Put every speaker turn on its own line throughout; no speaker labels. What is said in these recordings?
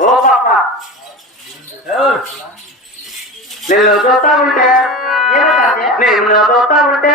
ఓ పాప నేను చూస్తా ఉంటే నేను చూస్తా ఉంటే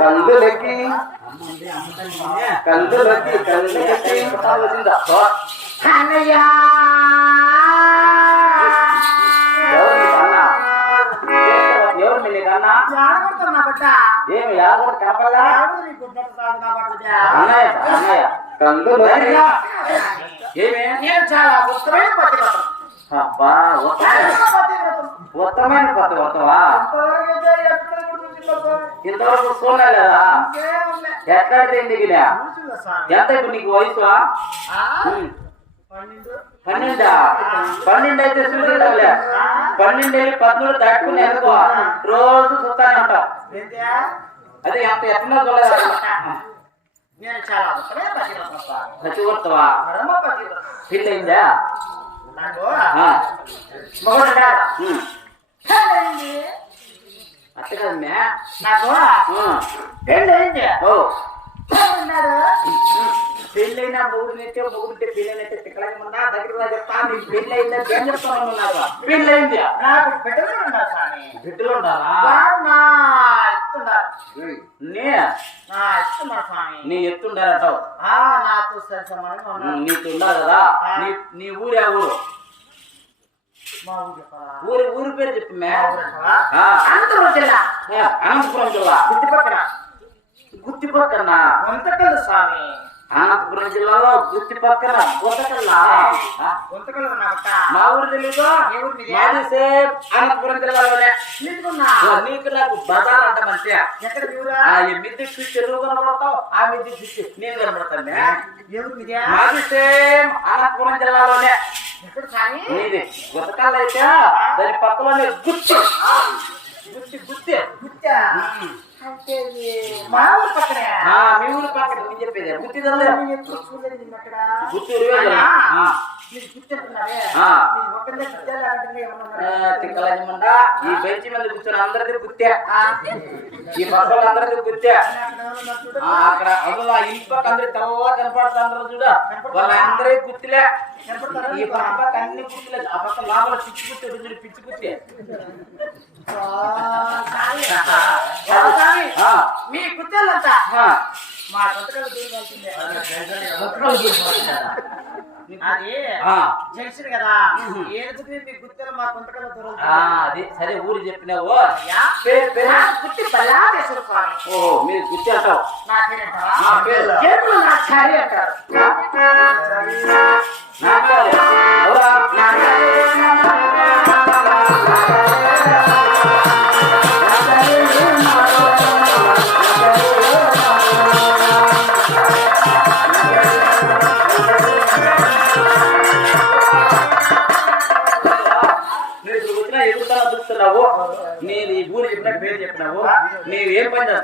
కందులకి కందులకి కందులకి వచ్చిందా ఎవరు నీ కన్నా? ఎవరు మీ కన్నా ఏమి యాగొట్టు కనపడదా? అన్నయ్య అన్నయ్య ఏమి?
చాలా ఉత్తమైన పతివ్రతం.
అబ్బా ఉత్తమైన
ఇంతవరకు
చూడలేదా
చూసిందా స్వామి?
ఎంత ఇప్పుడు నీకు వయసు.
పన్నెండు.
పన్నెండా అయితే చూసేదాలే పన్నెండు వెళ్ళి పద్మూడు దాటుకుని ఎందుకో రోజు చూస్తానే ఉంటావు
ఏంటియా?
అదే ఎంత ఎట్లా చూడలేదు
నేను చాలా ఉత్తమైన పతివ్రతం స్వామి.
పెళ్ళయిందా
నాకు. మొగుడు ఉన్నాడు.
పెళ్ళైన మొగుడినైతే మొగుడితే పెళ్ళైనైతే తిక్కలకి ఉన్నా దగ్గర చెప్తా నీ పెళ్ళయిందని ఏం చెప్తాను నాకు? పెళ్ళైంది?
నాకు బిడ్డలు ఉన్నారు స్వామి?
బిడ్డలు
నా
ఉన్నారు
నీ?
ఇస్తున్నారు స్వామి.
నీ ఎత్తుండారంటావు?
ఆ, నాతో సరి సమానంగా ఉన్నారు.
నీకు ఉండాలి కదా? నీ నీ ఊరే ఊరు?
ఊరు?
ఊరి పేరు చెప్పు
అనంతపురం జిల్లా.
అనంతపురం జిల్లా.
గుత్తి పక్కన
గుత్తి పక్కన.
గుంతకల్లు స్వామి.
అనంతపురం జిల్లాలో గుత్తి పక్కన
గుంతకల్లు
మా ఊరు తెలీదు. అనంతపురం జిల్లాలోనే నీకు నాకు బజార్ అంట మంచిగా మిద్ది నువ్వు కనబడతావు? ఆ మిద్ది స్విచ్ నేను కనబడతాను.
మీదే?
సేమ్ అనంతపురం జిల్లాలోనే గుతకాలు అయితే దాని పక్కలోనే గుత్తి. గుత్తి గుత్తి.
గుత్తా? మా ఊరు పక్కనే
నేను చెప్పేది ఈ బెంచ్ మీద కూర్చొని అందరిది గుత్తే
ఆ.
ఈ పక్కల అందరిది గుత్తే
అక్కడ
అందులో ఆ ఇంటి పక్క అందరి తెల్లగా కనపడుతుంటారు చూడ. వాళ్ళందరి గుర్తులే? ఈ పక్క అన్ని గుర్తులే. ఆ పక్క లోపల పిచ్చి గుర్తు చూడు పిచ్చి గుర్తే.
మీ
ఆ.
మా గుంతకల్లు దూరం వెళ్తుంది
గుర్తులు చూపిస్తున్నారా?
అది జంక్షన్ కదా కుదిరి మీ గుర్తులు మా గుంతకల్లు దూరం
అది సరే ఊరు చెప్పినావు
నా గుర్తి బలాదేశ్వర స్వామి
ఓహో మీరు గుర్తు అంటావు
నా
పేరు.
నా చారి అంటారు?
నువ్వు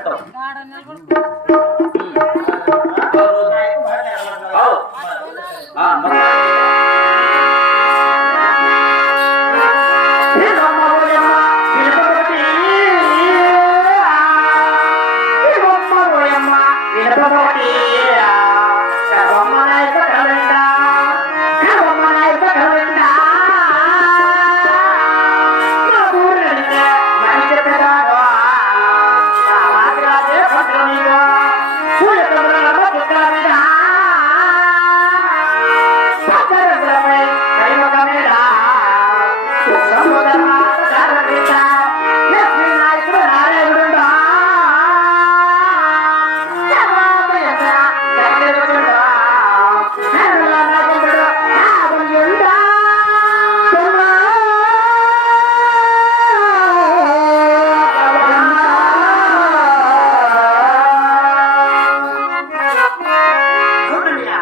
ఏం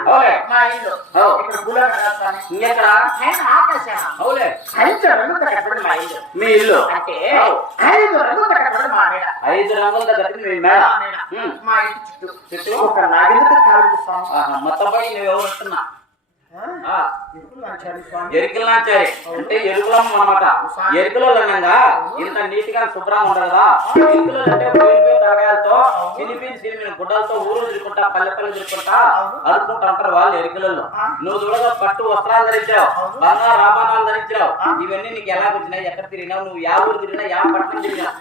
అవులే.
మా ఇల్లు. ఇక్కడ భూలోక రాష్ట్రాన్ని
ఇంకెక్కడ
పైన ఆకాశం
అవులే
ఐదు రంగులతో కట్టబడి మా ఇల్లు
మీ ఇల్లు
అంటే
అవు.
ఐదు రంగులతో కట్టబడి మా మేడ
ఐదు రంగులతో కట్టి మీ మేడ
మా మేడ
ఉమ్.
మా ఇంటి చుట్టూ
చుట్టూ?
ఒక నాగెందుకు కావాలి స్వామి
ఆహా, మొత్తం పై నువ్వు ఎవరు అంటున్నా
ఆ?
అంటే ఎరుకులం అన్నమాట. ఎరుకలో అనగా ఇంత నీట్గా శుభ్రంగా ఉండదు కదా. అంటే పోయిన పోయిన తలకాయలతో గుడ్డలతో ఊరు తిరుగుకుంటా పల్లెపల్లి తిరుగుకుంటా అడుకుంటా అంటారు వాళ్ళు ఎరుకలలో. నువ్వు చూడగా పట్టు వస్త్రాలు ధరించావు బంగారు ఆభరణాలు ధరించావు. ఇవన్నీ నీకు ఎలా వచ్చినాయి ఎక్కడ తిరిగినావు? నువ్వు యా ఊరు తిరిగినా యా పట్టణం తిరిగినా